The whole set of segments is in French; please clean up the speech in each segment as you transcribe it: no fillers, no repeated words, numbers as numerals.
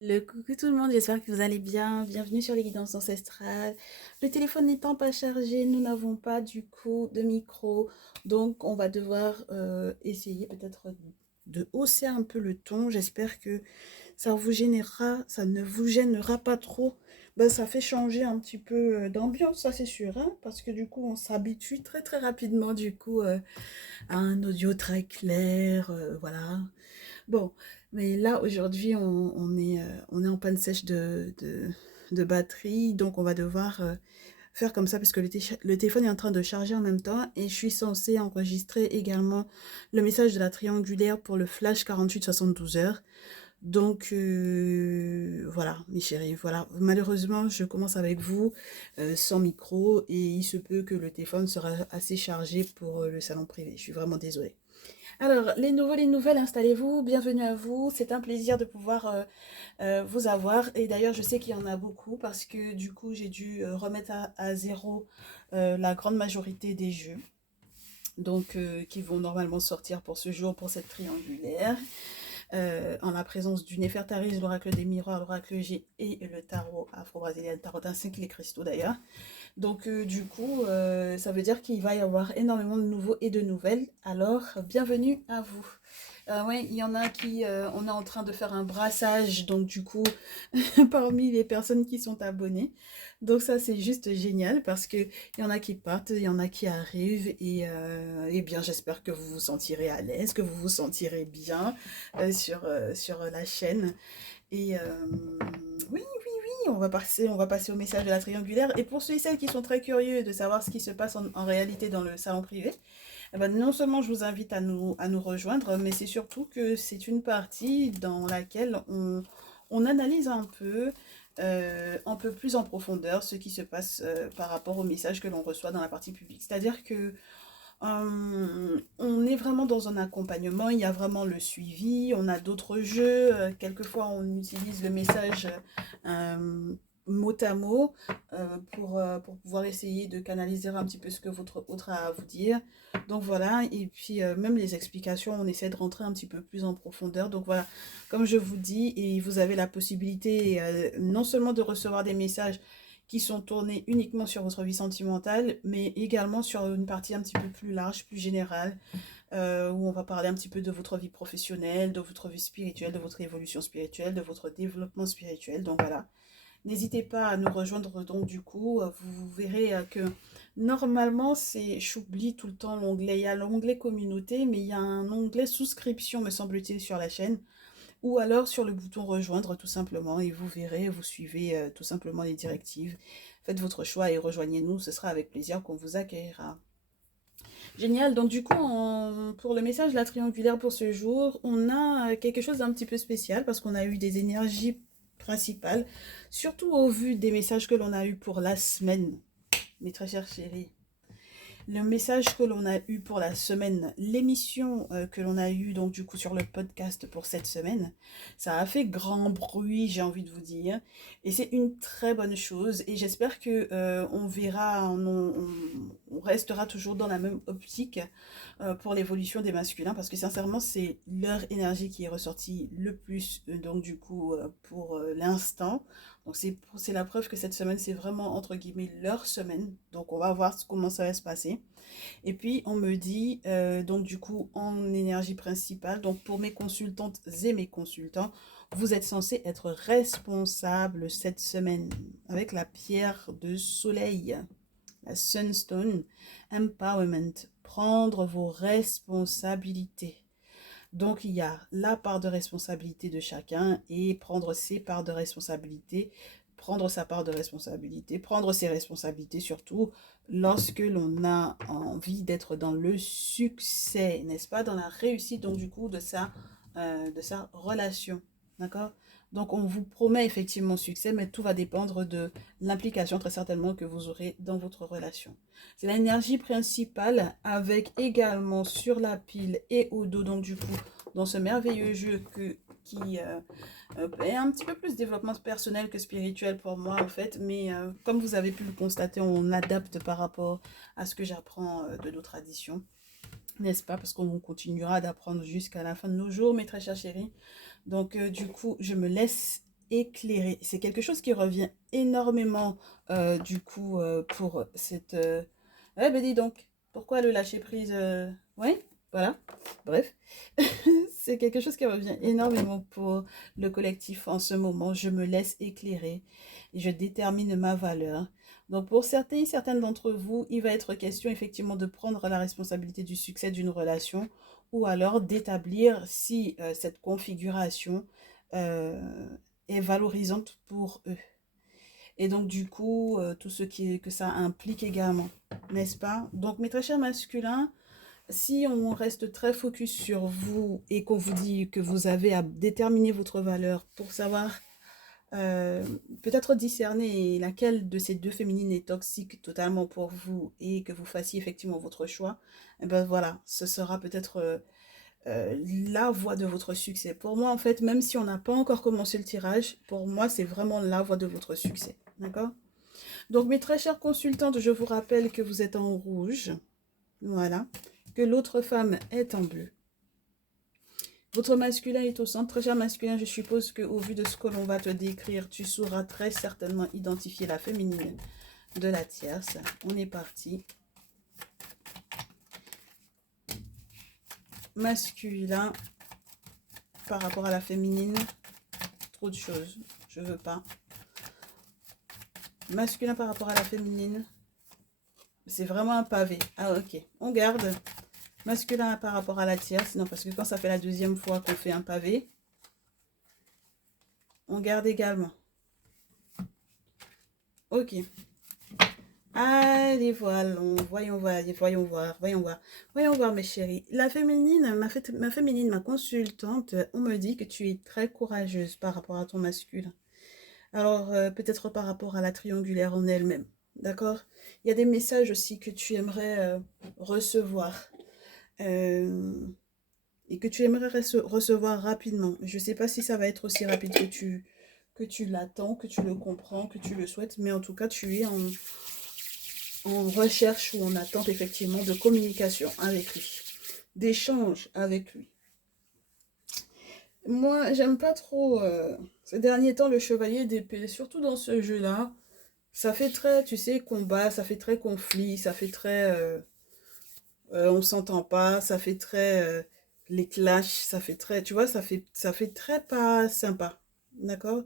Coucou tout le monde, j'espère que vous allez bien. Bienvenue sur les guidances ancestrales. Le téléphone n'étant pas chargé, nous n'avons pas du coup de micro. Donc on va devoir essayer peut-être de hausser un peu le ton. J'espère que ça ne vous gênera pas trop. Ben, ça fait changer un petit peu d'ambiance, ça c'est sûr, hein, parce que du coup on s'habitue très très rapidement du coup à un audio très clair, voilà. Bon, mais là, aujourd'hui, on est en panne sèche de batterie, donc on va devoir faire comme ça parce que le téléphone est en train de charger en même temps et je suis censée enregistrer également le message de la triangulaire pour le flash 48-72 heures. Donc voilà, mes chéris, voilà. Malheureusement, je commence avec vous sans micro et il se peut que le téléphone sera assez chargé pour le salon privé. Je suis vraiment désolée. Alors, les nouveaux, les nouvelles, installez-vous, bienvenue à vous. C'est un plaisir de pouvoir vous avoir. Et d'ailleurs, je sais qu'il y en a beaucoup parce que du coup, j'ai dû remettre à zéro la grande majorité des jeux. Donc, qui vont normalement sortir pour ce jour, pour cette triangulaire. En la présence du Néfertaris, l'oracle des miroirs, l'oracle G et le tarot afro-brésilien, le tarot ainsi que les cristaux d'ailleurs. Donc, du coup, ça veut dire qu'il va y avoir énormément de nouveaux et de nouvelles. Alors, bienvenue à vous. Ouais, il y en a qui, on est en train de faire un brassage, donc du coup, parmi les personnes qui sont abonnées. Donc ça, c'est juste génial parce que il y en a qui partent, il y en a qui arrivent et bien, j'espère que vous vous sentirez à l'aise, que vous vous sentirez bien sur la chaîne. Et oui, oui, oui, on va passer au message de la triangulaire. Et pour ceux et celles qui sont très curieux de savoir ce qui se passe en réalité dans le salon privé, eh ben, non seulement je vous invite à nous rejoindre, mais c'est surtout que c'est une partie dans laquelle on analyse un peu plus en profondeur ce qui se passe par rapport au message que l'on reçoit dans la partie publique. C'est-à-dire que on est vraiment dans un accompagnement, il y a vraiment le suivi, on a d'autres jeux, quelquefois on utilise le message euh, mot à mot pour pouvoir essayer de canaliser un petit peu ce que votre autre a à vous dire. Donc voilà, et puis même les explications, on essaie de rentrer un petit peu plus en profondeur. Donc voilà, comme je vous dis, et vous avez la possibilité non seulement de recevoir des messages qui sont tournés uniquement sur votre vie sentimentale, mais également sur une partie un petit peu plus large, plus générale, où on va parler un petit peu de votre vie professionnelle, de votre vie spirituelle, de votre évolution spirituelle, de votre développement spirituel. Donc voilà, n'hésitez pas à nous rejoindre. Donc du coup, vous verrez que normalement, j'oublie tout le temps l'onglet. Il y a l'onglet communauté, mais il y a un onglet souscription, me semble-t-il, sur la chaîne ou alors sur le bouton rejoindre tout simplement et vous verrez, vous suivez tout simplement les directives. Faites votre choix et rejoignez-nous, ce sera avec plaisir qu'on vous accueillera. Génial, donc du coup, pour le message de la triangulaire pour ce jour, on a quelque chose d'un petit peu spécial parce qu'on a eu des énergies principales, surtout au vu des messages que l'on a eu pour la semaine, mes très chers chéris. Le message que l'on a eu pour la semaine, l'émission que l'on a eu donc du coup sur le podcast pour cette semaine, ça a fait grand bruit, j'ai envie de vous dire, et c'est une très bonne chose. Et j'espère que on verra, on restera toujours dans la même optique pour l'évolution des masculins, parce que sincèrement c'est leur énergie qui est ressortie le plus donc du coup pour l'instant. Donc c'est la preuve que cette semaine, c'est vraiment entre guillemets leur semaine. Donc on va voir comment ça va se passer. Et puis on me dit, donc du coup en énergie principale, donc pour mes consultantes et mes consultants, vous êtes censés être responsables cette semaine avec la pierre de soleil, la Sunstone Empowerment, prendre vos responsabilités. Donc il y a la part de responsabilité de chacun et prendre ses parts de responsabilité, prendre sa part de responsabilité, prendre ses responsabilités surtout lorsque l'on a envie d'être dans le succès, n'est-ce pas, dans la réussite donc du coup de sa relation. D'accord? Donc on vous promet effectivement succès, mais tout va dépendre de l'implication très certainement que vous aurez dans votre relation. C'est l'énergie principale avec également sur la pile et au dos, donc du coup, dans ce merveilleux jeu qui est un petit peu plus développement personnel que spirituel pour moi en fait, mais comme vous avez pu le constater, on adapte par rapport à ce que j'apprends de nos traditions, n'est-ce pas? Parce qu'on continuera d'apprendre jusqu'à la fin de nos jours, mes très chers chéris. Donc du coup, je me laisse éclairé. C'est quelque chose qui revient énormément du coup pour cette... Ouais, ben dis donc, pourquoi le lâcher prise Ouais, voilà, bref. C'est quelque chose qui revient énormément pour le collectif en ce moment. Je me laisse éclairer et je détermine ma valeur. Donc pour certaines d'entre vous, il va être question effectivement de prendre la responsabilité du succès d'une relation ou alors d'établir si cette configuration euh, est valorisante pour eux. Et donc du coup, tout ce que ça implique également, n'est-ce pas? Donc mes très chers masculins, si on reste très focus sur vous et qu'on vous dit que vous avez à déterminer votre valeur pour savoir euh, peut-être discerner laquelle de ces deux féminines est toxique totalement pour vous et que vous fassiez effectivement votre choix, et ben voilà, ce sera peut-être la voie de votre succès. Pour moi, en fait, même si on n'a pas encore commencé le tirage, pour moi, c'est vraiment la voie de votre succès. D'accord? Donc, mes très chères consultantes, je vous rappelle que vous êtes en rouge. Voilà. Que l'autre femme est en bleu. Votre masculin est au centre. Très cher masculin, je suppose qu'au vu de ce que l'on va te décrire, tu sauras très certainement identifier la féminine de la tierce. On est parti. Masculin par rapport à la féminine. Trop de choses. Je veux pas. Masculin par rapport à la féminine. C'est vraiment un pavé. Ah ok. On garde. Masculin par rapport à la tierce. Non, parce que quand ça fait la deuxième fois qu'on fait un pavé, on garde également. Ok. Allez, voyons voir, voyons voir, mes chéris. La féminine, ma féminine, ma consultante, on me dit que tu es très courageuse par rapport à ton masculin. Alors, peut-être par rapport à la triangulaire en elle-même, d'accord? Il y a des messages aussi que tu aimerais recevoir et que tu aimerais recevoir rapidement. Je ne sais pas si ça va être aussi rapide que tu l'attends, que tu le comprends, que tu le souhaites, mais en tout cas, tu es en recherche ou en attente effectivement de communication avec lui, d'échange avec lui. Moi, j'aime pas trop ces derniers temps le chevalier d'épée, surtout dans ce jeu-là. Ça fait très, tu sais, combat, ça fait très conflit, ça fait très on s'entend pas, ça fait très les clashs, ça fait très, tu vois, ça fait très pas sympa. D'accord?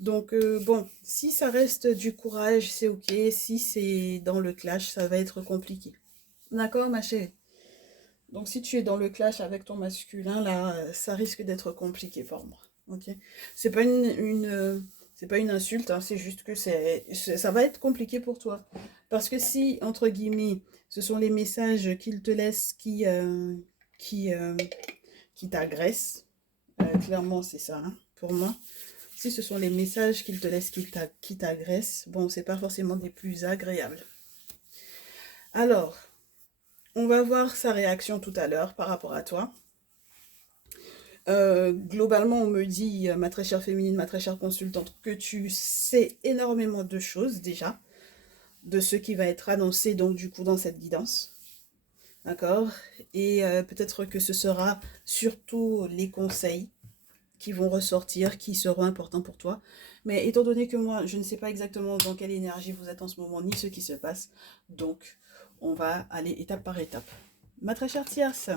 Donc, bon, si ça reste du courage, c'est ok. Si c'est dans le clash, ça va être compliqué. D'accord, ma chérie? Donc, si tu es dans le clash avec ton masculin, là, ça risque d'être compliqué pour moi. Ok? C'est pas c'est pas une insulte, hein, c'est juste que ça va être compliqué pour toi. Parce que si, entre guillemets, ce sont les messages qu'il te laisse qui, euh, qui t'agressent, clairement, c'est ça, hein, pour moi. Si ce sont les messages qu'il te laisse qui t'agressent, bon, c'est pas forcément des plus agréables. Alors, on va voir sa réaction tout à l'heure par rapport à toi. Globalement, on me dit, ma très chère féminine, ma très chère consultante, que tu sais énormément de choses déjà, de ce qui va être annoncé donc du coup dans cette guidance. D'accord? Et peut-être que ce sera surtout les conseils qui vont ressortir, qui seront importants pour toi. Mais étant donné que moi, je ne sais pas exactement dans quelle énergie vous êtes en ce moment, ni ce qui se passe, donc on va aller étape par étape. Ma très chère tierce,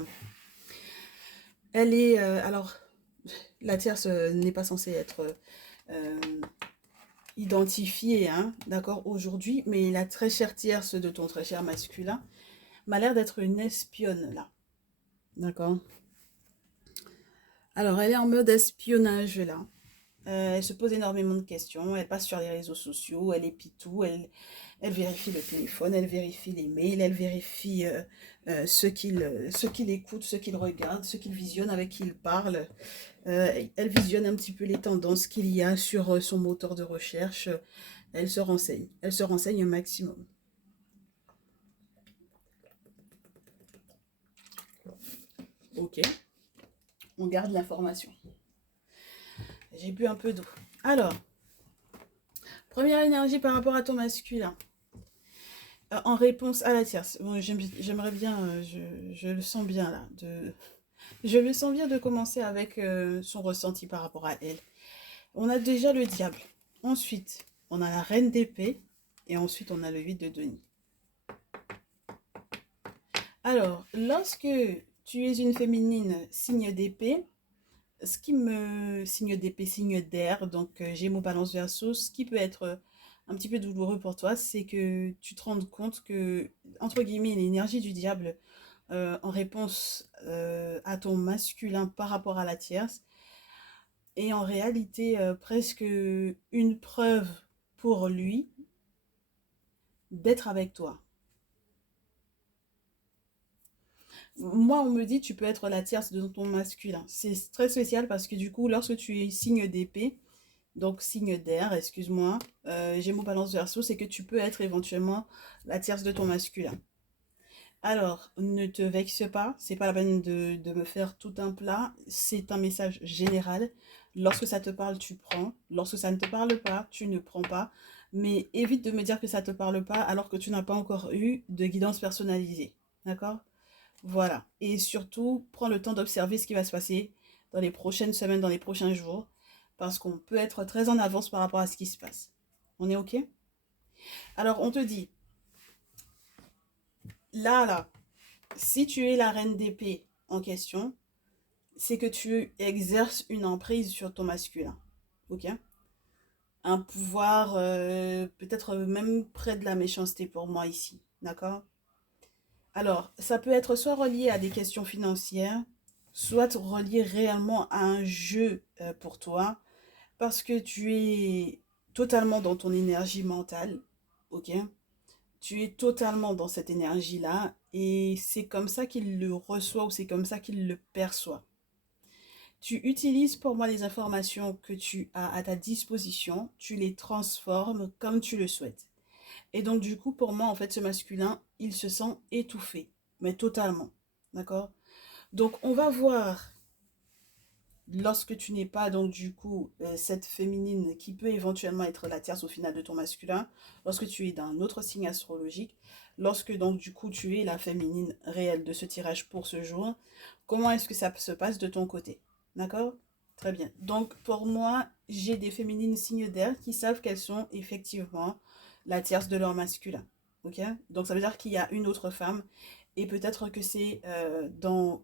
elle est... alors, la tierce n'est pas censée être euh, identifiée, hein, d'accord, aujourd'hui, mais la très chère tierce de ton très cher masculin m'a l'air d'être une espionne, là. D'accord? Alors, elle est en mode espionnage, là. Elle se pose énormément de questions, elle passe sur les réseaux sociaux, elle épie tout, elle vérifie le téléphone, elle vérifie les mails, elle vérifie ce qu'il écoute, ce qu'il regarde, ce qu'il visionne, avec qui il parle. Elle visionne un petit peu les tendances qu'il y a sur son moteur de recherche. Elle se renseigne un maximum. Ok, on garde l'information. J'ai bu un peu d'eau. Alors, première énergie par rapport à ton masculin. En réponse à la tierce, bon, j'aimerais bien, je le sens bien là, je le sens bien de commencer avec son ressenti par rapport à elle. On a déjà le diable. Ensuite, on a la reine d'épée. Et ensuite, on a le 8 de denier. Alors, lorsque tu es une féminine signe d'épée, signe d'épée, signe d'air, donc Gémeaux, Balance, Verseau, ce qui peut être un petit peu douloureux pour toi, c'est que tu te rendes compte que, entre guillemets, l'énergie du diable, en réponse à ton masculin par rapport à la tierce, est en réalité presque une preuve pour lui d'être avec toi. Moi, on me dit tu peux être la tierce de ton masculin. C'est très spécial parce que du coup, lorsque tu es signe d'épée, donc signe d'air, excuse-moi, Gémeaux, Balance, Verseau, c'est que tu peux être éventuellement la tierce de ton masculin. Alors, ne te vexe pas, c'est pas la peine de me faire tout un plat, c'est un message général. Lorsque ça te parle, tu prends. Lorsque ça ne te parle pas, tu ne prends pas. Mais évite de me dire que ça ne te parle pas alors que tu n'as pas encore eu de guidance personnalisée. D'accord? Voilà. Et surtout, prends le temps d'observer ce qui va se passer dans les prochaines semaines, dans les prochains jours, parce qu'on peut être très en avance par rapport à ce qui se passe. On est OK? Alors, on te dit, là, si tu es la reine d'épée en question, c'est que tu exerces une emprise sur ton masculin. OK? Un pouvoir, peut-être même près de la méchanceté pour moi ici. D'accord? Alors, ça peut être soit relié à des questions financières, soit relié réellement à un jeu pour toi, parce que tu es totalement dans ton énergie mentale, ok? Tu es totalement dans cette énergie-là, et c'est comme ça qu'il le reçoit ou c'est comme ça qu'il le perçoit. Tu utilises pour moi les informations que tu as à ta disposition, tu les transformes comme tu le souhaites. Et donc, du coup, pour moi, en fait, ce masculin, il se sent étouffé, mais totalement. D'accord? Donc, on va voir, lorsque tu n'es pas, donc, du coup, cette féminine qui peut éventuellement être la tierce au final de ton masculin, lorsque tu es d'un autre signe astrologique, lorsque, donc, du coup, tu es la féminine réelle de ce tirage pour ce jour, comment est-ce que ça se passe de ton côté? D'accord? Très bien. Donc, pour moi, j'ai des féminines signes d'air qui savent qu'elles sont effectivement la tierce de leur masculin. Ok? Donc, ça veut dire qu'il y a une autre femme. Et peut-être que c'est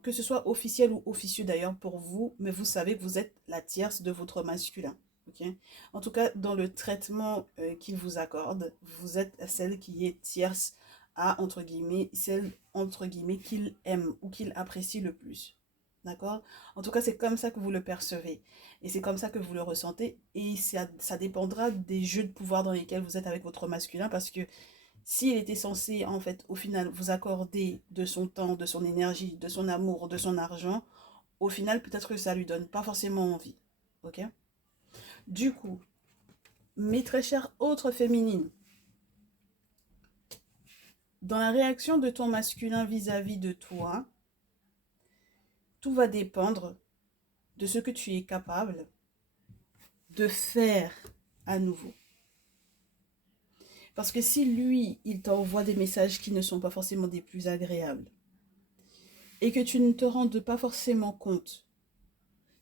que ce soit officiel ou officieux d'ailleurs pour vous, mais vous savez que vous êtes la tierce de votre masculin. Ok? En tout cas, dans le traitement qu'il vous accorde, vous êtes celle qui est tierce à, entre guillemets, celle, entre guillemets, qu'il aime ou qu'il apprécie le plus. D'accord? En tout cas, c'est comme ça que vous le percevez. Et c'est comme ça que vous le ressentez. Et ça dépendra des jeux de pouvoir dans lesquels vous êtes avec votre masculin. Parce que s'il était censé, en fait, au final, vous accorder de son temps, de son énergie, de son amour, de son argent, au final, peut-être que ça lui donne pas forcément envie. Ok? Du coup, mes très chères autres féminines, dans la réaction de ton masculin vis-à-vis de toi, tout va dépendre de ce que tu es capable de faire à nouveau. Parce que si lui, il t'envoie des messages qui ne sont pas forcément des plus agréables, et que tu ne te rendes pas forcément compte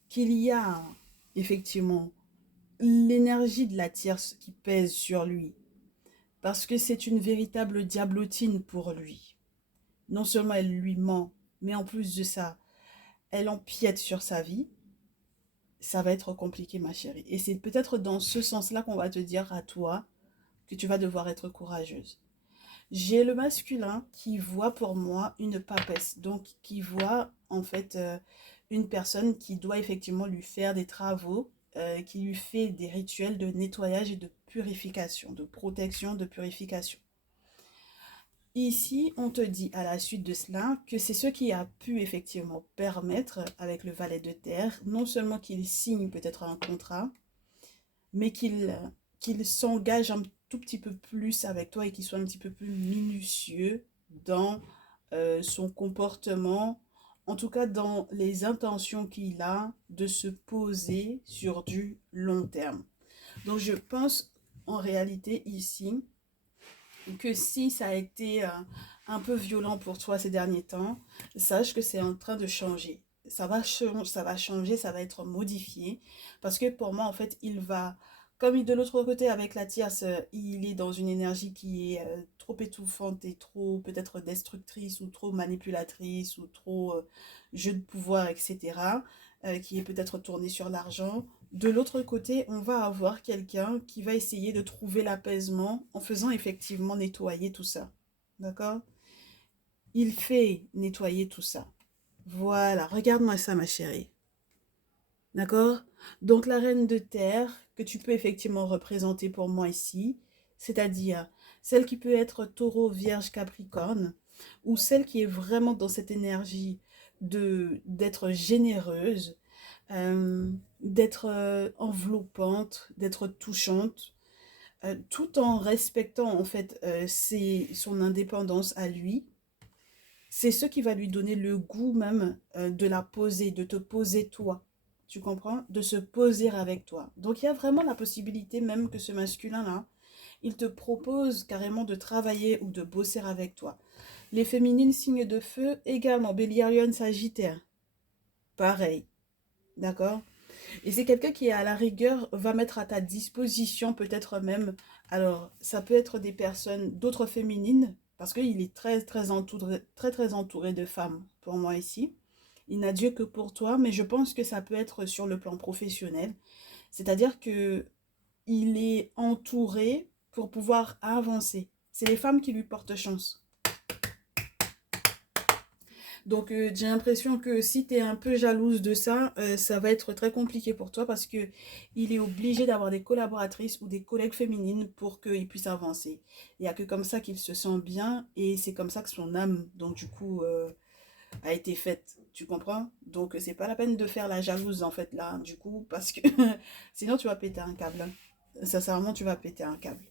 qu'il y a effectivement l'énergie de la tierce qui pèse sur lui, parce que c'est une véritable diablotine pour lui. Non seulement elle lui ment, mais en plus de ça, elle empiète sur sa vie, ça va être compliqué, ma chérie. Et c'est peut-être dans ce sens-là qu'on va te dire à toi que tu vas devoir être courageuse. J'ai le masculin qui voit pour moi une papesse, donc qui voit en fait une personne qui doit effectivement lui faire des travaux, qui lui fait des rituels de nettoyage et de purification, de protection, de purification. Ici, on te dit à la suite de cela que c'est ce qui a pu effectivement permettre avec le valet de terre, non seulement qu'il signe peut-être un contrat, mais qu'il s'engage un tout petit peu plus avec toi et qu'il soit un petit peu plus minutieux dans son comportement, en tout cas dans les intentions qu'il a de se poser sur du long terme. Donc je pense en réalité ici que si ça a été un peu violent pour toi ces derniers temps, sache que c'est en train de changer. ça va changer, ça va être modifié. Parce que pour moi, en fait, comme de l'autre côté avec la tierce, il est dans une énergie qui est trop étouffante et trop peut-être destructrice ou trop manipulatrice ou trop jeu de pouvoir, etc. Qui est peut-être tourné sur l'argent. De l'autre côté, on va avoir quelqu'un qui va essayer de trouver l'apaisement en faisant effectivement nettoyer tout ça. D'accord? Il fait nettoyer tout ça. Voilà, regarde-moi ça, ma chérie. D'accord? Donc la reine de terre, que tu peux effectivement représenter pour moi ici, c'est-à-dire celle qui peut être taureau, vierge, capricorne, ou celle qui est vraiment dans cette énergie d'être généreuse, d'être enveloppante, d'être touchante, tout en respectant en fait son indépendance à lui. C'est ce qui va lui donner le goût même de la poser, de te poser toi. Tu comprends? De se poser avec toi. Donc il y a vraiment la possibilité même que ce masculin-là, il te propose carrément de travailler ou de bosser avec toi. Les féminines signes de feu, également, Bélier, Lion, Sagittaire. Pareil, d'accord? Et c'est quelqu'un qui, à la rigueur, va mettre à ta disposition peut-être même, alors ça peut être des personnes, d'autres féminines, parce qu'il est très entouré de femmes pour moi ici. Il n'a Dieu que pour toi, mais je pense que ça peut être sur le plan professionnel. C'est-à-dire que il est entouré pour pouvoir avancer. C'est les femmes qui lui portent chance. Donc j'ai l'impression que si tu es un peu jalouse de ça, ça va être très compliqué pour toi parce que il est obligé d'avoir des collaboratrices ou des collègues féminines pour qu'il puisse avancer. Il n'y a que comme ça qu'il se sent bien et c'est comme ça que son âme, donc du coup, a été faite. Tu comprends? Donc c'est pas la peine de faire la jalouse en fait là, du coup, parce que sinon tu vas péter un câble. Sincèrement, tu vas péter un câble.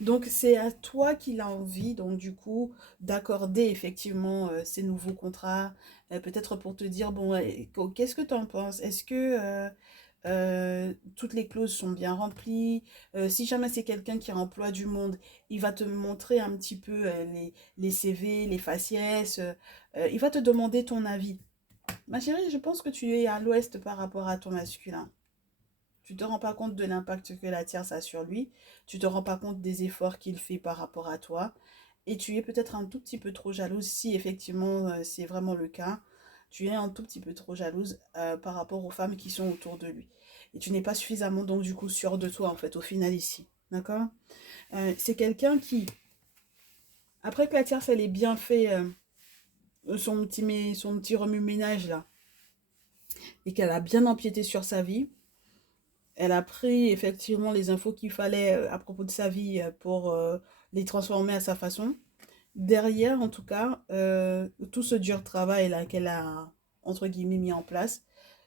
Donc c'est à toi qu'il a envie, donc du coup, d'accorder effectivement ces nouveaux contrats, peut-être pour te dire, bon, qu'est-ce que tu en penses? Est-ce que toutes les clauses sont bien remplies? Si jamais c'est quelqu'un qui emploie du monde, il va te montrer un petit peu les CV, les faciès, il va te demander ton avis. Ma chérie, je pense que tu es à l'ouest par rapport à ton masculin. Tu te rends pas compte de l'impact que la tierce a sur lui. Tu te rends pas compte des efforts qu'il fait par rapport à toi. Et tu es peut-être un tout petit peu trop jalouse, si effectivement c'est vraiment le cas. Tu es un tout petit peu trop jalouse par rapport aux femmes qui sont autour de lui. Et tu n'es pas suffisamment donc du coup sûre de toi en fait au final ici. D'accord? C'est quelqu'un qui, après que la tierce elle ait bien fait son petit remue-ménage là, et qu'elle a bien empiété sur sa vie, elle a pris effectivement les infos qu'il fallait à propos de sa vie pour les transformer à sa façon. Derrière, en tout cas, tout ce dur travail là qu'elle a, entre guillemets, mis en place,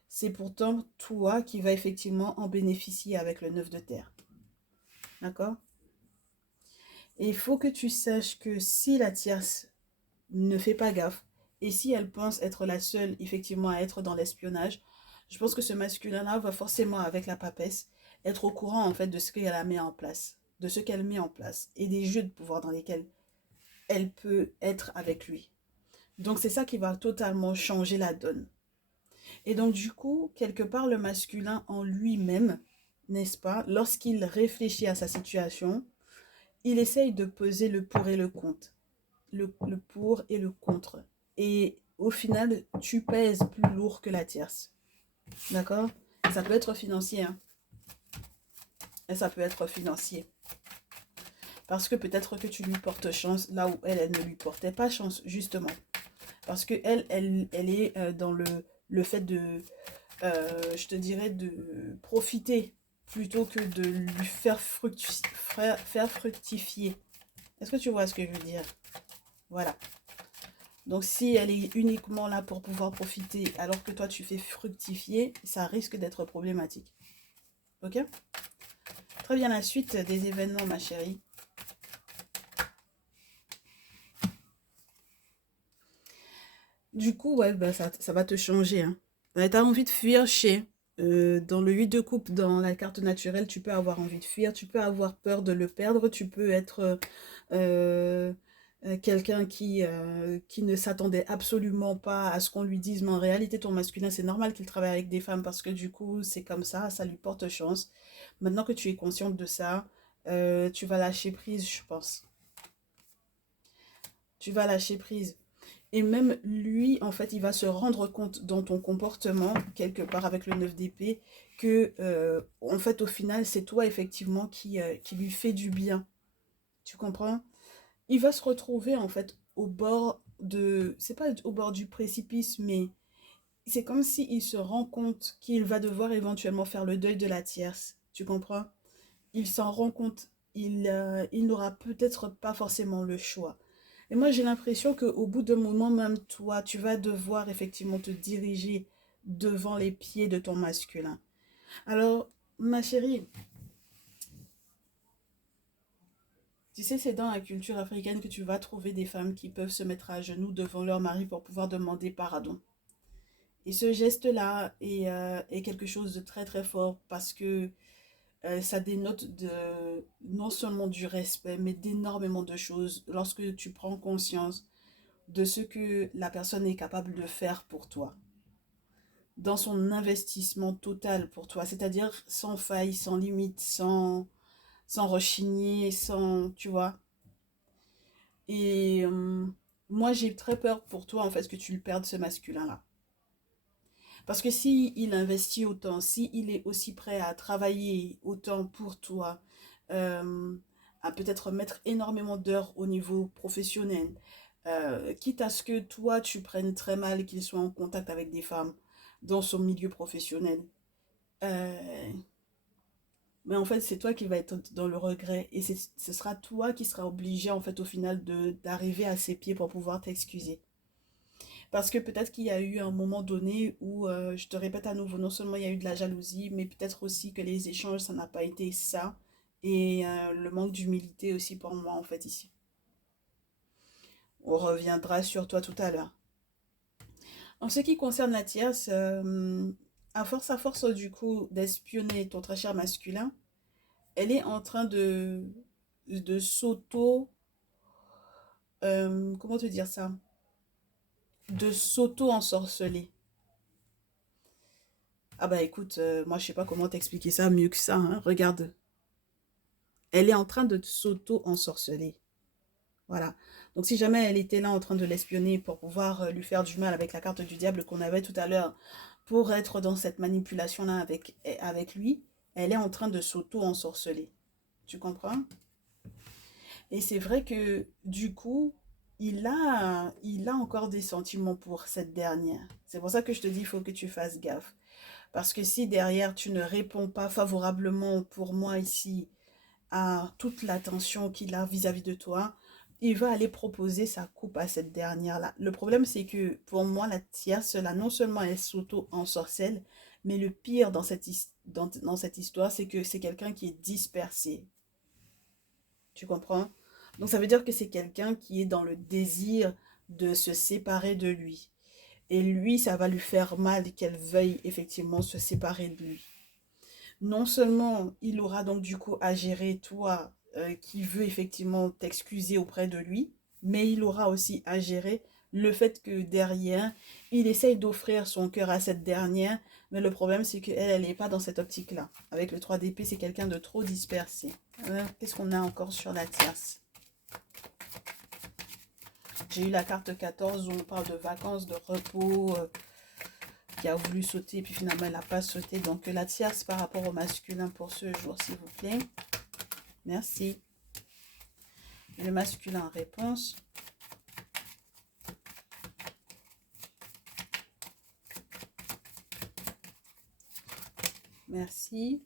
c'est pourtant toi qui va effectivement en bénéficier avec le 9 de terre. D'accord? Et il faut que tu saches que si la tierce ne fait pas gaffe, et si elle pense être la seule effectivement à être dans l'espionnage, je pense que ce masculin-là va forcément, avec la papesse, être au courant en fait de ce qu'elle a mis en place, de ce qu'elle met en place, et des jeux de pouvoir dans lesquels elle peut être avec lui. Donc c'est ça qui va totalement changer la donne. Et donc du coup, quelque part, le masculin en lui-même, n'est-ce pas, lorsqu'il réfléchit à sa situation, il essaye de peser le pour et le contre. Le pour et le contre. Et au final, tu pèses plus lourd que la tierce. D'accord? Ça peut être financier. Hein. Et ça peut être financier. Parce que peut-être que tu lui portes chance là où elle ne lui portait pas chance, justement. Parce que elle est dans le fait de, je te dirais, de profiter plutôt que de lui faire fructifier. Est-ce que tu vois ce que je veux dire? Voilà. Donc si elle est uniquement là pour pouvoir profiter alors que toi tu fais fructifier, ça risque d'être problématique. Ok? Très bien, la suite des événements, ma chérie. Du coup, ouais, bah, ça va te changer. Hein. Tu as envie de fuir chez. Dans le 8 de coupe, dans la carte naturelle, tu peux avoir envie de fuir, tu peux avoir peur de le perdre, tu peux être quelqu'un qui ne s'attendait absolument pas à ce qu'on lui dise, mais en réalité, ton masculin, c'est normal qu'il travaille avec des femmes parce que du coup, c'est comme ça lui porte chance. Maintenant que tu es consciente de ça, tu vas lâcher prise, je pense. Tu vas lâcher prise. Et même lui, en fait, il va se rendre compte dans ton comportement, quelque part avec le 9 d'épée, que, en fait, au final, c'est toi, effectivement, qui lui fait du bien. Tu comprends? Il va se retrouver, en fait, au bord de... C'est pas au bord du précipice, mais c'est comme s'il se rend compte qu'il va devoir éventuellement faire le deuil de la tierce. Tu comprends? Il s'en rend compte. Il n'aura peut-être pas forcément le choix. Et moi, j'ai l'impression qu'au bout d'un moment, même toi, tu vas devoir effectivement te diriger devant les pieds de ton masculin. Alors, ma chérie, tu sais, c'est dans la culture africaine que tu vas trouver des femmes qui peuvent se mettre à genoux devant leur mari pour pouvoir demander pardon. Et ce geste-là est quelque chose de très très fort parce que ça dénote non seulement du respect, mais d'énormément de choses lorsque tu prends conscience de ce que la personne est capable de faire pour toi, dans son investissement total pour toi, c'est-à-dire sans faille, sans limite, sans rechigner, sans, tu vois. Et moi, j'ai très peur pour toi, en fait, que tu le perdes, ce masculin-là. Parce que si il investit autant, si il est aussi prêt à travailler autant pour toi, euh, à peut-être mettre énormément d'heures au niveau professionnel, quitte à ce que toi tu prennes très mal qu'il soit en contact avec des femmes dans son milieu professionnel, euh, mais en fait c'est toi qui vas être dans le regret et ce sera toi qui seras obligé en fait au final d'arriver à ses pieds pour pouvoir t'excuser. Parce que peut-être qu'il y a eu un moment donné où, je te répète à nouveau, non seulement il y a eu de la jalousie, mais peut-être aussi que les échanges, ça n'a pas été ça. Et le manque d'humilité aussi pour moi, en fait, ici. On reviendra sur toi tout à l'heure. En ce qui concerne la tierce, à force du coup d'espionner ton très cher masculin, elle est en train de s'auto... comment te dire ça? De s'auto-ensorceler. Ah bah écoute, moi je sais pas comment t'expliquer ça mieux que ça, hein. Regarde, elle est en train de s'auto-ensorceler. Voilà. Donc si jamais elle était là en train de l'espionner pour pouvoir lui faire du mal avec la carte du diable qu'on avait tout à l'heure, pour être dans cette manipulation-là avec lui, elle est en train de s'auto-ensorceler. Tu comprends? Et c'est vrai que du coup, il a encore des sentiments pour cette dernière. C'est pour ça que je te dis, il faut que tu fasses gaffe. Parce que si derrière tu ne réponds pas favorablement pour moi ici à toute l'attention qu'il a vis-à-vis de toi, il va aller proposer sa coupe à cette dernière-là. Le problème, c'est que pour moi, la tierce, là, non seulement elle s'auto-ensorcelle, mais le pire dans cette histoire, c'est que c'est quelqu'un qui est dispersé. Tu comprends? Donc ça veut dire que c'est quelqu'un qui est dans le désir de se séparer de lui. Et lui, ça va lui faire mal qu'elle veuille effectivement se séparer de lui. Non seulement il aura donc du coup à gérer toi qui veux effectivement t'excuser auprès de lui, mais il aura aussi à gérer le fait que derrière, il essaye d'offrir son cœur à cette dernière, mais le problème c'est qu'elle, elle n'est pas dans cette optique-là. Avec le 3 d'épée, c'est quelqu'un de trop dispersé. Qu'est-ce qu'on a encore sur la tierce? J'ai eu la carte 14 où on parle de vacances, de repos, qui a voulu sauter et puis finalement elle n'a pas sauté. Donc la tierce par rapport au masculin pour ce jour, s'il vous plaît. Merci. Le masculin en réponse. Merci.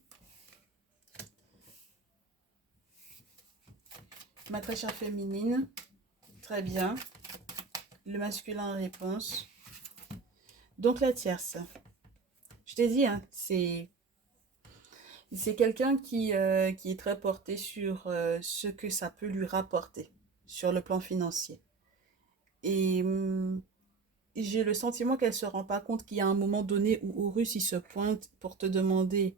Ma très chère féminine. Très bien. Le masculin en réponse. Donc la tierce. Je t'ai dit, hein, c'est quelqu'un qui est très porté sur ce que ça peut lui rapporter sur le plan financier. Et j'ai le sentiment qu'elle ne se rend pas compte qu'il y a un moment donné où Horus il se pointe pour te demander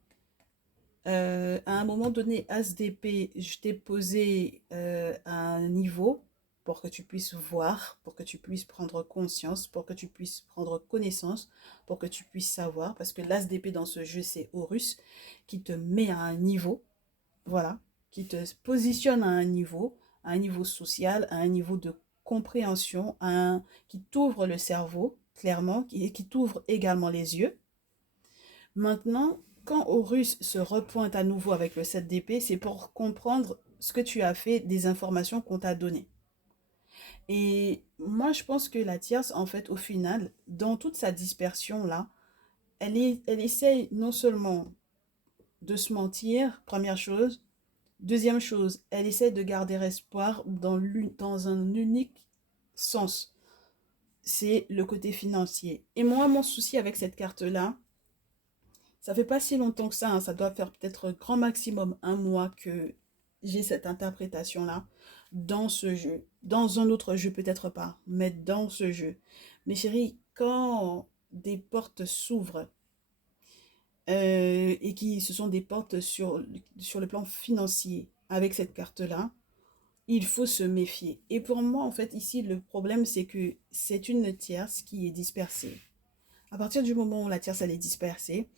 à un moment donné, As d'épée, je t'ai posé à un niveau, pour que tu puisses voir, pour que tu puisses prendre conscience, pour que tu puisses prendre connaissance, pour que tu puisses savoir, parce que l'as d'épée dans ce jeu, c'est Horus, qui te met à un niveau, voilà, qui te positionne à un niveau social, à un niveau de compréhension, qui t'ouvre le cerveau, clairement, qui t'ouvre également les yeux. Maintenant, quand Horus se repointe à nouveau avec le 7 d'épée, c'est pour comprendre ce que tu as fait des informations qu'on t'a données. Et moi, je pense que la tierce, en fait, au final, dans toute sa dispersion-là, elle essaye non seulement de se mentir, première chose. Deuxième chose, elle essaie de garder espoir dans un unique sens. C'est le côté financier. Et moi, mon souci avec cette carte-là, ça fait pas si longtemps que ça, hein, ça doit faire peut-être grand maximum un mois que j'ai cette interprétation-là dans ce jeu. Dans un autre jeu, peut-être pas, mais dans ce jeu. Mes chéris, quand des portes s'ouvrent, et qui ce sont des portes sur le plan financier avec cette carte-là, il faut se méfier. Et pour moi, en fait, ici, le problème, c'est que c'est une tierce qui est dispersée. À partir du moment où la tierce, elle est dispersée,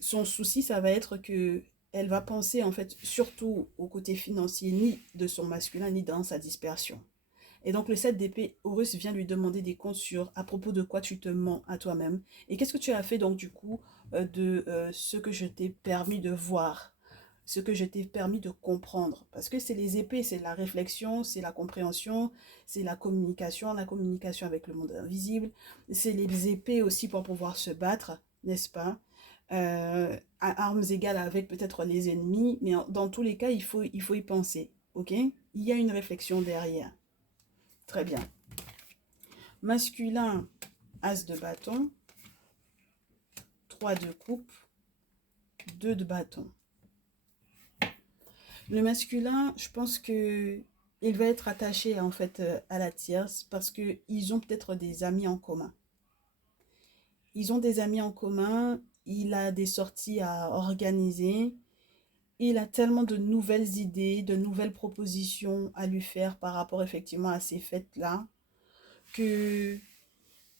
son souci, ça va être que elle va penser, en fait, surtout au côté financier, ni de son masculin, ni dans sa dispersion. Et donc, le 7 d'épée, Horus vient lui demander des comptes sur à propos de quoi tu te mens à toi-même. Et qu'est-ce que tu as fait, donc, du coup, de ce que je t'ai permis de voir, ce que je t'ai permis de comprendre. Parce que c'est les épées, c'est la réflexion, c'est la compréhension, c'est la communication avec le monde invisible. C'est les épées aussi pour pouvoir se battre, n'est-ce pas? À armes égales avec peut-être les ennemis, mais dans tous les cas, il faut y penser, ok? Il y a une réflexion derrière. Très bien. Masculin, as de bâton, 3 de coupe, 2 de bâton. Le masculin, je pense que il va être attaché en fait à la tierce parce que ils ont peut-être des amis en commun. Ils ont des amis en commun, il a des sorties à organiser, il a tellement de nouvelles idées, de nouvelles propositions à lui faire par rapport effectivement à ces fêtes-là que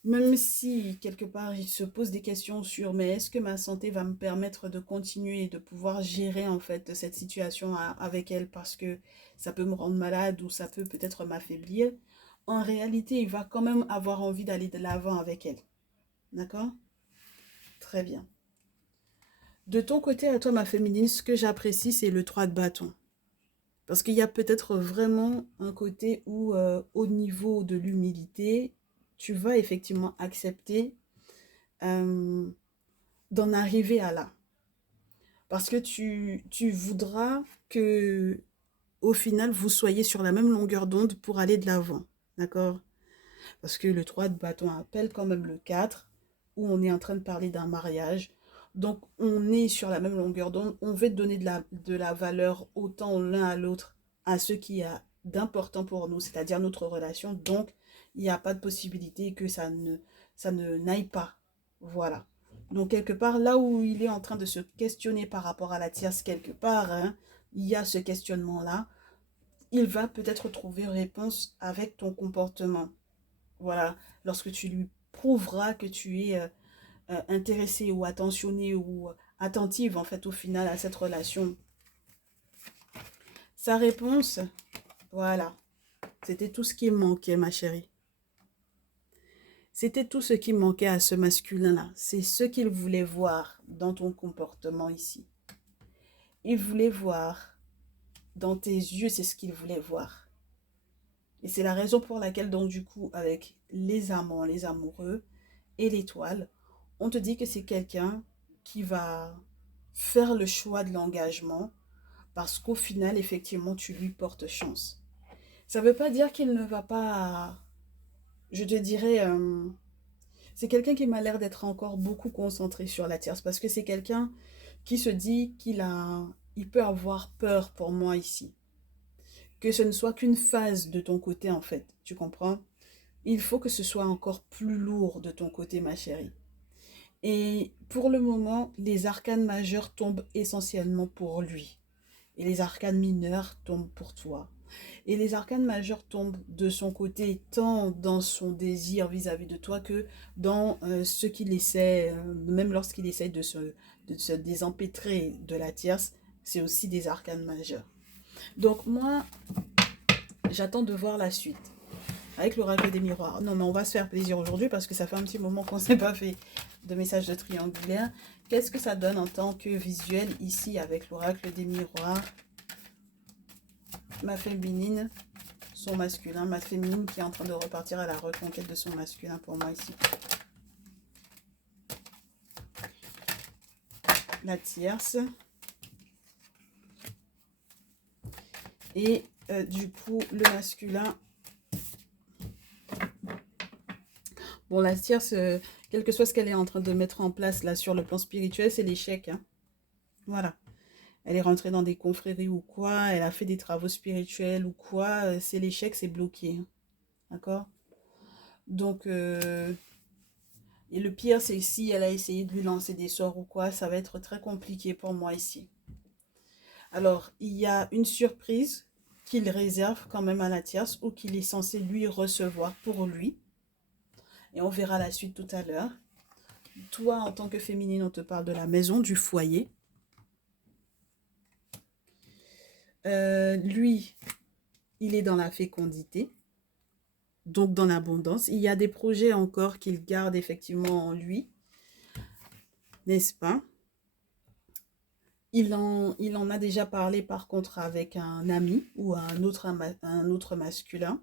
même si quelque part il se pose des questions sur mais est-ce que ma santé va me permettre de continuer et de pouvoir gérer en fait cette situation avec elle parce que ça peut me rendre malade ou ça peut peut-être m'affaiblir, en réalité il va quand même avoir envie d'aller de l'avant avec elle. D'accord? Très bien. De ton côté à toi ma féminine, ce que j'apprécie c'est le 3 de bâton. Parce qu'il y a peut-être vraiment un côté où au niveau de l'humilité, tu vas effectivement accepter euh, d'en arriver à là. Parce que tu voudras que, au final, vous soyez sur la même longueur d'onde pour aller de l'avant. D'accord? Parce que le 3 de bâton appelle quand même le 4, où on est en train de parler d'un mariage. Donc, on est sur la même longueur d'onde. On veut donner de la valeur autant l'un à l'autre à ce qui a d'important pour nous, c'est-à-dire notre relation. Donc, il n'y a pas de possibilité que ça ne n'aille pas. Voilà. Donc, quelque part, là où il est en train de se questionner par rapport à la tierce, quelque part, hein, il y a ce questionnement-là. Il va peut-être trouver réponse avec ton comportement. Voilà. Lorsque tu lui prouveras que tu es intéressé ou attentionné ou attentive, en fait, au final, à cette relation. Sa réponse, voilà. C'était tout ce qui manquait, ma chérie. C'était tout ce qui manquait à ce masculin-là. C'est ce qu'il voulait voir dans ton comportement ici. Il voulait voir dans tes yeux, c'est ce qu'il voulait voir. Et c'est la raison pour laquelle, donc, du coup, avec les amants, les amoureux et l'étoile, on te dit que c'est quelqu'un qui va faire le choix de l'engagement parce qu'au final, effectivement, tu lui portes chance. Ça ne veut pas dire qu'il ne va pas, je te dirais, c'est quelqu'un qui m'a l'air d'être encore beaucoup concentré sur la tierce parce que c'est quelqu'un qui se dit il peut avoir peur pour moi ici. Que ce ne soit qu'une phase de ton côté en fait, tu comprends? Il faut que ce soit encore plus lourd de ton côté, ma chérie. Et pour le moment, les arcanes majeures tombent essentiellement pour lui. Et les arcanes mineures tombent pour toi. Et les arcanes majeures tombent de son côté, tant dans son désir vis-à-vis de toi que dans ce qu'il essaie, même lorsqu'il essaie de se désempêtrer de la tierce, c'est aussi des arcanes majeures. Donc moi, j'attends de voir la suite. Avec l'oracle des miroirs. Non, mais on va se faire plaisir aujourd'hui parce que ça fait un petit moment qu'on ne s'est pas fait de message de triangulaire. Qu'est-ce que ça donne en tant que visuel ici avec l'oracle des miroirs? Ma féminine, son masculin. Ma féminine qui est en train de repartir à la reconquête de son masculin pour moi ici. La tierce. Et du coup, le masculin. Bon, la tierce, quel que soit ce qu'elle est en train de mettre en place là sur le plan spirituel, c'est l'échec. Hein. Voilà. Elle est rentrée dans des confréries ou quoi, elle a fait des travaux spirituels ou quoi, c'est l'échec, c'est bloqué. Hein. D'accord? Donc, et le pire, c'est si elle a essayé de lui lancer des sorts ou quoi, ça va être très compliqué pour moi ici. Alors, il y a une surprise qu'il réserve quand même à la tierce ou qu'il est censé lui recevoir pour lui. Et on verra la suite tout à l'heure. Toi, en tant que féminine, on te parle de la maison, du foyer. Lui, il est dans la fécondité, donc dans l'abondance. Il y a des projets encore qu'il garde effectivement en lui, n'est-ce pas? Il en a déjà parlé par contre avec un ami ou un autre masculin.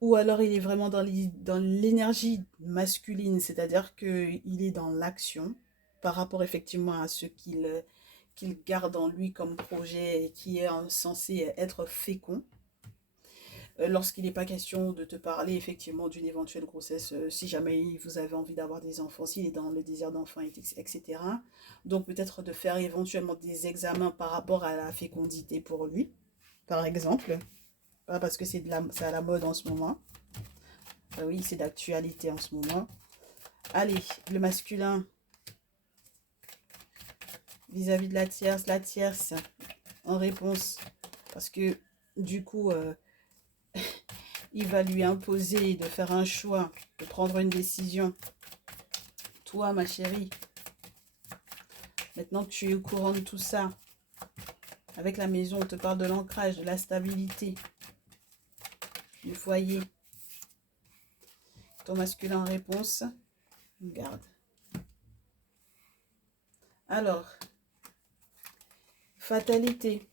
Ou alors il est vraiment dans l'énergie masculine, c'est-à-dire qu'il est dans l'action par rapport effectivement à ce qu'il garde en lui comme projet et qui est censé être fécond. Lorsqu'il n'est pas question de te parler effectivement d'une éventuelle grossesse, si jamais vous avez envie d'avoir des enfants, s'il est dans le désir d'enfant, etc. Donc peut-être de faire éventuellement des examens par rapport à la fécondité pour lui, par exemple. Pas parce que c'est à la mode en ce moment. Oui, c'est d'actualité en ce moment. Allez, le masculin vis-à-vis de la tierce en réponse. Parce que du coup, il va lui imposer de faire un choix, de prendre une décision. Toi, ma chérie, maintenant que tu es au courant de tout ça, avec la maison, on te parle de l'ancrage, de la stabilité, du foyer. Ton masculin en réponse, garde. Alors, fatalité.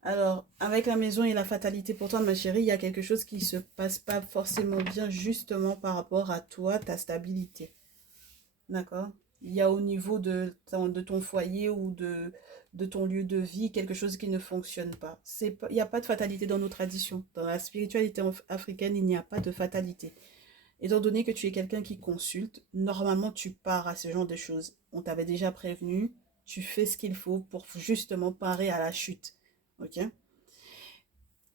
Alors, avec la maison et la fatalité pour toi, ma chérie, il y a quelque chose qui ne se passe pas forcément bien justement par rapport à toi, ta stabilité. D'accord? Il y a au niveau de ton foyer ou de ton lieu de vie quelque chose qui ne fonctionne pas. Il n'y a pas de fatalité dans nos traditions. Dans la spiritualité africaine, il n'y a pas de fatalité. Étant donné que tu es quelqu'un qui consulte, normalement tu pars à ce genre de choses. On t'avait déjà prévenu, tu fais ce qu'il faut pour justement parer à la chute. Ok?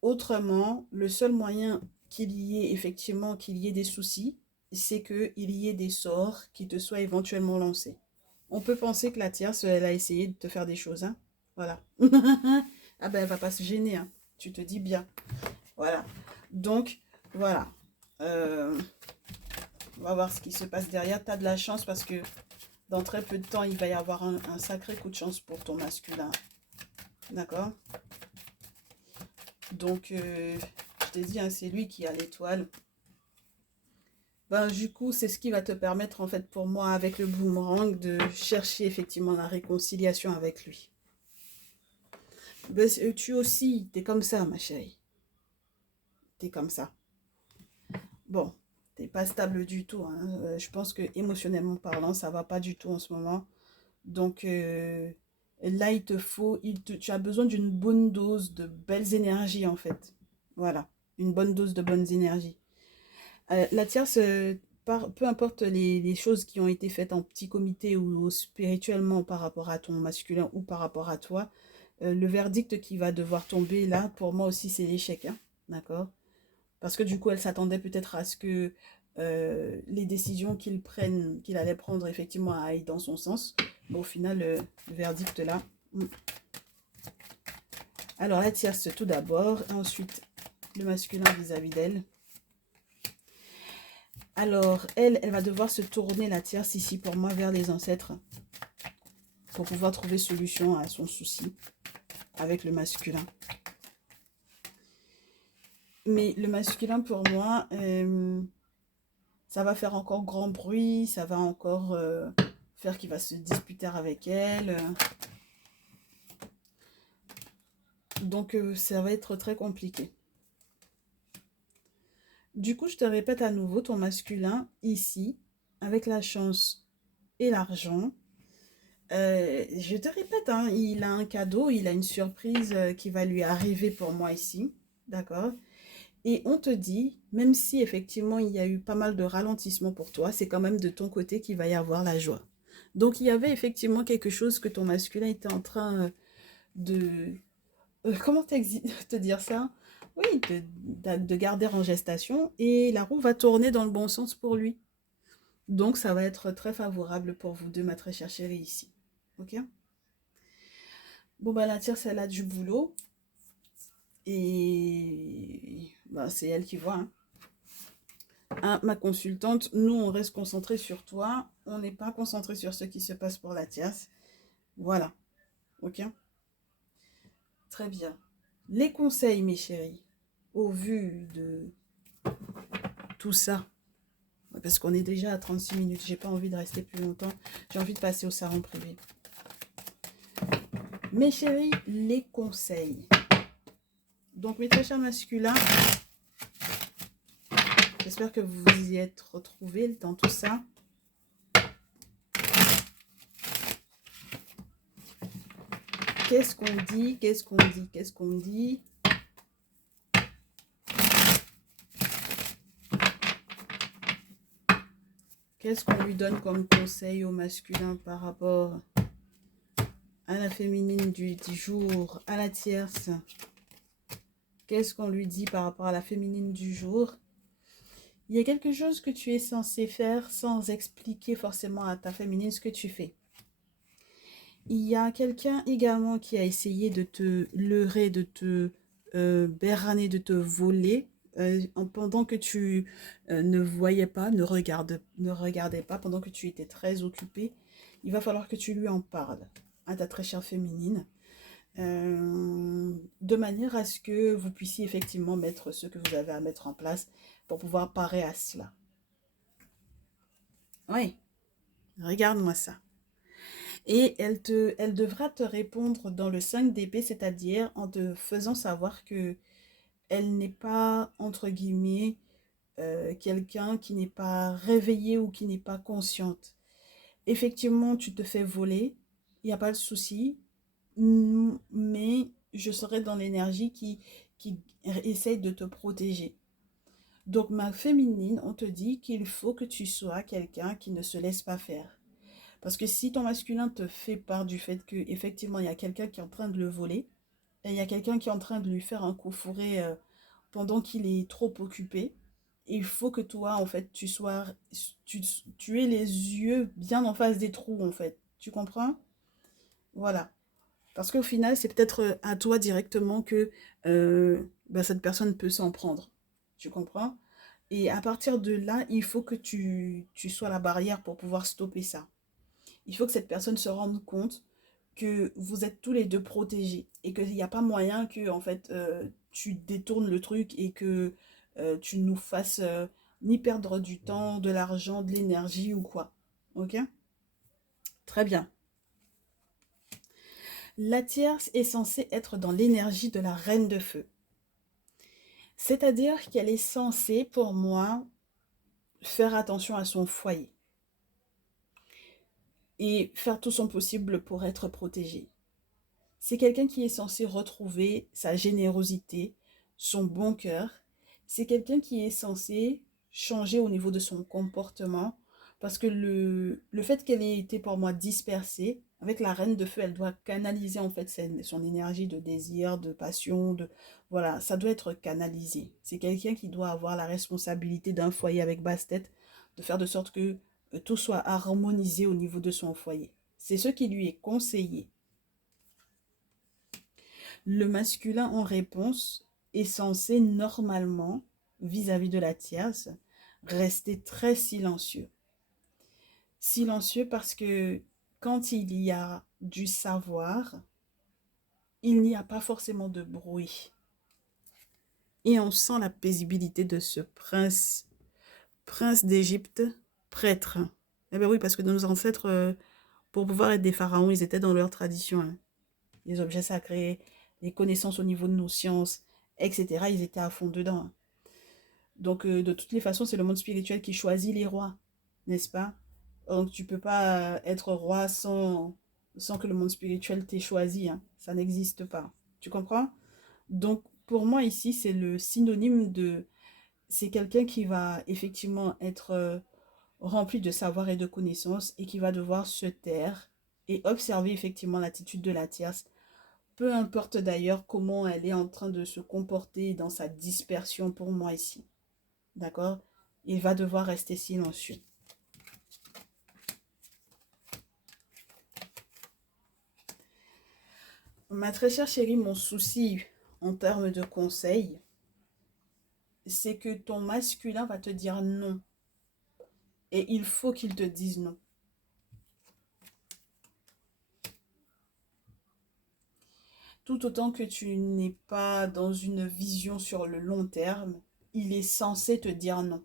Autrement, le seul moyen qu'il y ait effectivement qu'il y ait des soucis, c'est qu'il y ait des sorts qui te soient éventuellement lancés. On peut penser que la tierce, elle a essayé de te faire des choses. Hein. Voilà. Ah ben, elle va pas se gêner. Hein. Tu te dis bien. Voilà. Donc, voilà. On va voir ce qui se passe derrière. Tu as de la chance parce que dans très peu de temps, il va y avoir un sacré coup de chance pour ton masculin. D'accord? Donc, je t'ai dit, hein, c'est lui qui a l'étoile. Ben, du coup, c'est ce qui va te permettre, en fait, pour moi, avec le boomerang, de chercher effectivement la réconciliation avec lui. Ben, tu aussi, t'es comme ça, ma chérie. T'es comme ça. Bon, t'es pas stable du tout. Hein. Je pense que émotionnellement parlant, ça va pas du tout en ce moment. Donc, là, il te faut, tu as besoin d'une bonne dose de belles énergies, en fait. Voilà, une bonne dose de bonnes énergies. La tierce, peu importe les choses qui ont été faites en petit comité ou spirituellement par rapport à ton masculin ou par rapport à toi, le verdict qui va devoir tomber là, pour moi aussi, c'est l'échec. Hein, d'accord? Parce que du coup, elle s'attendait peut-être à ce que les décisions qu'il allait prendre effectivement aillent dans son sens. Mais au final, le verdict là, Alors, la tierce tout d'abord, et ensuite le masculin vis-à-vis d'elle. Alors, elle va devoir se tourner, la tierce ici pour moi, vers les ancêtres pour pouvoir trouver solution à son souci avec le masculin. Mais le masculin pour moi, ça va faire encore grand bruit, ça va encore faire qu'il va se disputer avec elle. Donc, ça va être très compliqué. Du coup, je te répète à nouveau, ton masculin, ici, avec la chance et l'argent, je te répète, hein, il a un cadeau, il a une surprise qui va lui arriver pour moi ici, d'accord? Et on te dit, même si effectivement il y a eu pas mal de ralentissement pour toi, c'est quand même de ton côté qu'il va y avoir la joie. Donc il y avait effectivement quelque chose que ton masculin était en train de... comment te dire ça? Oui, de garder en gestation et la roue va tourner dans le bon sens pour lui. Donc ça va être très favorable pour vous deux, ma très chère chérie, ici. Ok? Bon, bah la tierce, elle a du boulot et bah, c'est elle qui voit, hein. Hein, ma consultante, nous, on reste concentré sur toi. On n'est pas concentré sur ce qui se passe pour la tierce. Voilà. Ok? Très bien. Les conseils, mes chéris, au vu de tout ça, parce qu'on est déjà à 36 minutes, j'ai pas envie de rester plus longtemps. J'ai envie de passer au salon privé. Mes chéris, les conseils. Donc, mes très chers masculins, j'espère que vous vous y êtes retrouvés dans tout ça. Qu'est-ce qu'on dit? Qu'est-ce qu'on dit? Qu'est-ce qu'on dit? Qu'est-ce qu'on lui donne comme conseil au masculin par rapport à la féminine du jour, à la tierce? Qu'est-ce qu'on lui dit par rapport à la féminine du jour? Il y a quelque chose que tu es censé faire sans expliquer forcément à ta féminine ce que tu fais. Il y a quelqu'un également qui a essayé de te leurrer, de te berner, de te voler pendant que tu ne voyais pas, ne regardais pas, pendant que tu étais très occupée. Il va falloir que tu lui en parles à ta très chère féminine. De manière à ce que vous puissiez effectivement mettre ce que vous avez à mettre en place pour pouvoir parer à cela. Oui, regarde-moi ça. Et elle devra te répondre dans le 5 d'épée, c'est-à-dire en te faisant savoir que elle n'est pas, entre guillemets, quelqu'un qui n'est pas réveillé ou qui n'est pas consciente. Effectivement, tu te fais voler, il n'y a pas de souci, mais je serai dans l'énergie qui essaye de te protéger. Donc, ma féminine, on te dit qu'il faut que tu sois quelqu'un qui ne se laisse pas faire. Parce que si ton masculin te fait part du fait que effectivement il y a quelqu'un qui est en train de le voler, et il y a quelqu'un qui est en train de lui faire un coup fourré pendant qu'il est trop occupé, il faut que toi, en fait, tu, tu aies les yeux bien en face des trous, en fait. Tu comprends? Voilà. Parce qu'au final, c'est peut-être à toi directement que bah, cette personne peut s'en prendre. Tu comprends? Et à partir de là, il faut que tu sois la barrière pour pouvoir stopper ça. Il faut que cette personne se rende compte que vous êtes tous les deux protégés et qu'il n'y a pas moyen que en fait tu détournes le truc et que tu nous fasses ni perdre du temps, de l'argent, de l'énergie ou quoi. Ok? Très bien. La tierce est censée être dans l'énergie de la reine de feu. C'est-à-dire qu'elle est censée, pour moi, faire attention à son foyer et faire tout son possible pour être protégée. C'est quelqu'un qui est censé retrouver sa générosité, son bon cœur. C'est quelqu'un qui est censé changer au niveau de son comportement. Parce que le fait qu'elle ait été pour moi dispersée, avec la reine de feu, elle doit canaliser en fait son énergie de désir, de passion, voilà, ça doit être canalisé. C'est quelqu'un qui doit avoir la responsabilité d'un foyer avec basse tête, de faire de sorte que tout soit harmonisé au niveau de son foyer. C'est ce qui lui est conseillé. Le masculin en réponse est censé normalement, vis-à-vis de la tierce, rester très silencieux. Silencieux parce que quand il y a du savoir, il n'y a pas forcément de bruit. Et on sent la paisibilité de ce prince d'Égypte, prêtre. Eh bien oui, parce que nos ancêtres, pour pouvoir être des pharaons, ils étaient dans leur tradition, hein. Les objets sacrés, les connaissances au niveau de nos sciences, etc. Ils étaient à fond dedans, hein. Donc, de toutes les façons, c'est le monde spirituel qui choisit les rois, n'est-ce pas? Donc, tu peux pas être roi sans que le monde spirituel t'ait choisi, hein. Ça n'existe pas. Tu comprends? Donc, pour moi, ici, c'est le synonyme de... C'est quelqu'un qui va effectivement être rempli de savoir et de connaissances et qui va devoir se taire et observer effectivement l'attitude de la tierce. Peu importe d'ailleurs comment elle est en train de se comporter dans sa dispersion pour moi ici. D'accord? Il va devoir rester silencieux. Ma très chère chérie, mon souci en termes de conseils, c'est que ton masculin va te dire non. Et il faut qu'il te dise non. Tout autant que tu n'es pas dans une vision sur le long terme, il est censé te dire non.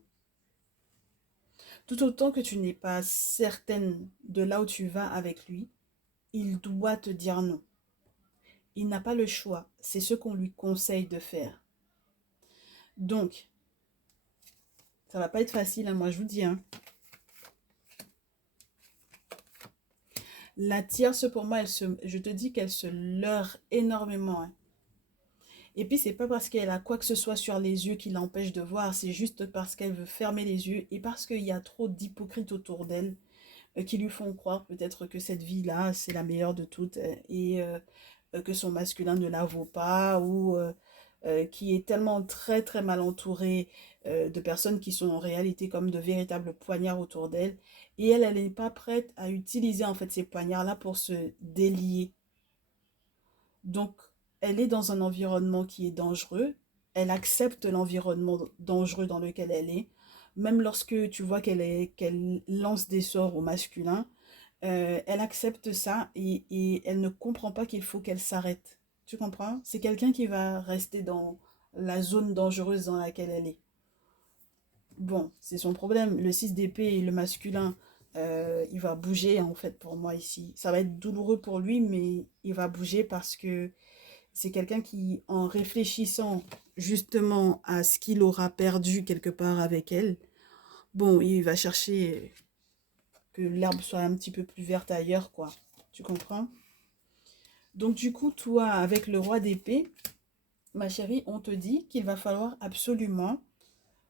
Tout autant que tu n'es pas certaine de là où tu vas avec lui, il doit te dire non. Il n'a pas le choix, c'est ce qu'on lui conseille de faire. Donc, ça va pas être facile, hein, moi je vous dis, hein. La tierce, pour moi, je te dis qu'elle se leurre énormément, hein. Et puis, c'est pas parce qu'elle a quoi que ce soit sur les yeux qui l'empêche de voir, c'est juste parce qu'elle veut fermer les yeux et parce qu'il y a trop d'hypocrites autour d'elle qui lui font croire peut-être que cette vie-là, c'est la meilleure de toutes et que son masculin ne la vaut pas ou qui est tellement très très mal entourée de personnes qui sont en réalité comme de véritables poignards autour d'elle. Et elle n'est pas prête à utiliser en fait ces poignards-là pour se délier. Donc, elle est dans un environnement qui est dangereux. Elle accepte l'environnement dangereux dans lequel elle est. Même lorsque tu vois qu'elle lance des sorts au masculin, elle accepte ça et elle ne comprend pas qu'il faut qu'elle s'arrête. Tu comprends? C'est quelqu'un qui va rester dans la zone dangereuse dans laquelle elle est. Bon, c'est son problème. Le 6 d'épée et le masculin, il va bouger en fait pour moi ici. Ça va être douloureux pour lui, mais il va bouger parce que c'est quelqu'un qui, en réfléchissant justement à ce qu'il aura perdu quelque part avec elle, bon, il va chercher que l'herbe soit un petit peu plus verte ailleurs, quoi. Tu comprends? Donc du coup, toi, avec le roi d'épée, ma chérie, on te dit qu'il va falloir absolument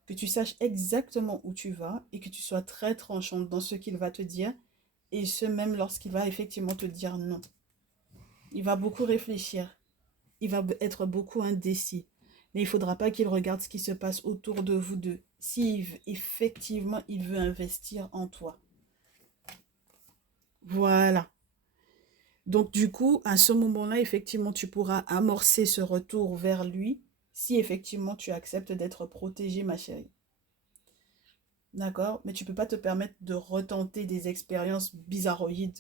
que tu saches exactement où tu vas et que tu sois très tranchante dans ce qu'il va te dire, et ce même lorsqu'il va effectivement te dire non. Il va beaucoup réfléchir, il va être beaucoup indécis, mais il ne faudra pas qu'il regarde ce qui se passe autour de vous deux, si effectivement il veut investir en toi. Voilà. Donc du coup, à ce moment-là, effectivement, tu pourras amorcer ce retour vers lui si effectivement tu acceptes d'être protégée, ma chérie. D'accord? Mais tu peux pas te permettre de retenter des expériences bizarroïdes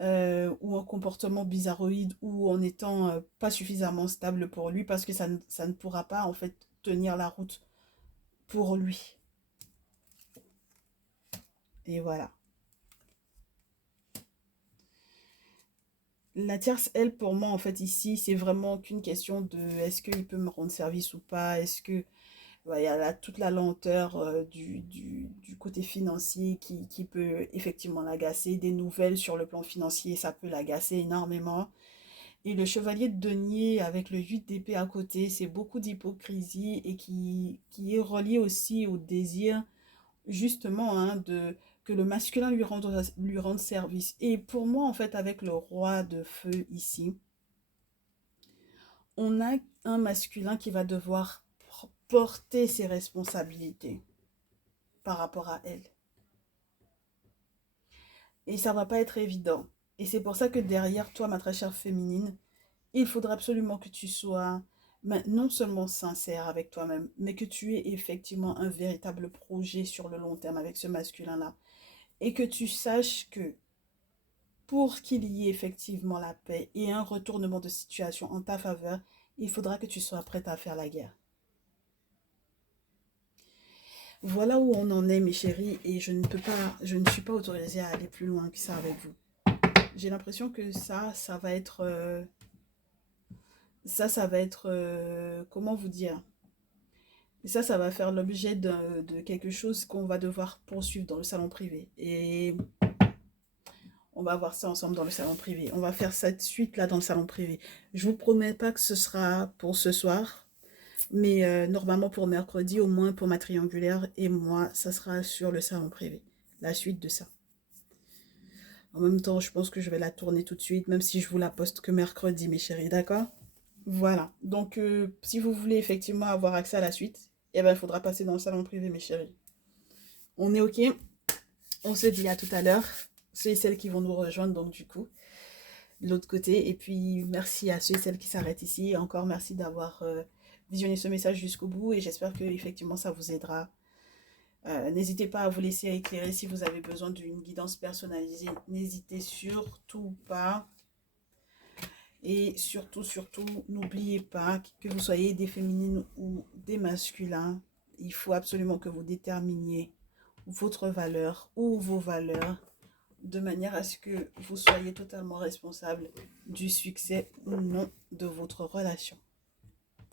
ou un comportement bizarroïde ou en étant pas suffisamment stable pour lui parce que ça ne pourra pas en fait tenir la route pour lui. Et voilà. La tierce, elle, pour moi, en fait, ici, c'est vraiment qu'une question de est-ce qu'il peut me rendre service ou pas? Est-ce que ouais, il y a toute la lenteur du côté financier qui peut effectivement l'agacer. Des nouvelles sur le plan financier, ça peut l'agacer énormément. Et le chevalier de denier avec le 8 d'épée à côté, c'est beaucoup d'hypocrisie et qui est relié aussi au désir justement hein, que le masculin lui rende service. Et pour moi, en fait, avec le roi de feu ici, on a un masculin qui va devoir porter ses responsabilités par rapport à elle. Et ça va pas être évident. Et c'est pour ça que derrière toi, ma très chère féminine, Il faudra absolument que tu sois non seulement sincère avec toi-même, mais que tu aies effectivement un véritable projet sur le long terme avec ce masculin-là. Et que tu saches que pour qu'il y ait effectivement la paix et un retournement de situation en ta faveur, il faudra que tu sois prête à faire la guerre. Voilà où on en est, mes chéris, et je ne suis pas autorisée à aller plus loin que ça avec vous. J'ai l'impression que ça va être, comment vous dire? Ça va faire l'objet de quelque chose qu'on va devoir poursuivre dans le salon privé. Et on va voir ça ensemble dans le salon privé. On va faire cette suite-là dans le salon privé. Je vous promets pas que ce sera pour ce soir, mais normalement pour mercredi, au moins pour ma triangulaire et moi, ça sera sur le salon privé. La suite de ça. En même temps, je pense que je vais la tourner tout de suite, même si je vous la poste que mercredi, mes chéris, d'accord? Voilà. Donc, si vous voulez effectivement avoir accès à la suite, eh ben, il faudra passer dans le salon privé, mes chéris. On est OK? On se dit à tout à l'heure. Ceux et celles qui vont nous rejoindre, donc du coup, de l'autre côté. Et puis, merci à ceux et celles qui s'arrêtent ici. Et encore merci d'avoir visionné ce message jusqu'au bout. Et j'espère que effectivement ça vous aidera. N'hésitez pas à vous laisser éclairer si vous avez besoin d'une guidance personnalisée. N'hésitez surtout pas. Et surtout, surtout, n'oubliez pas que vous soyez des féminines ou des masculins. Il faut absolument que vous déterminiez votre valeur ou vos valeurs de manière à ce que vous soyez totalement responsable du succès ou non de votre relation.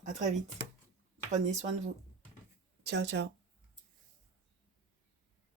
À très vite. Prenez soin de vous. Ciao, ciao.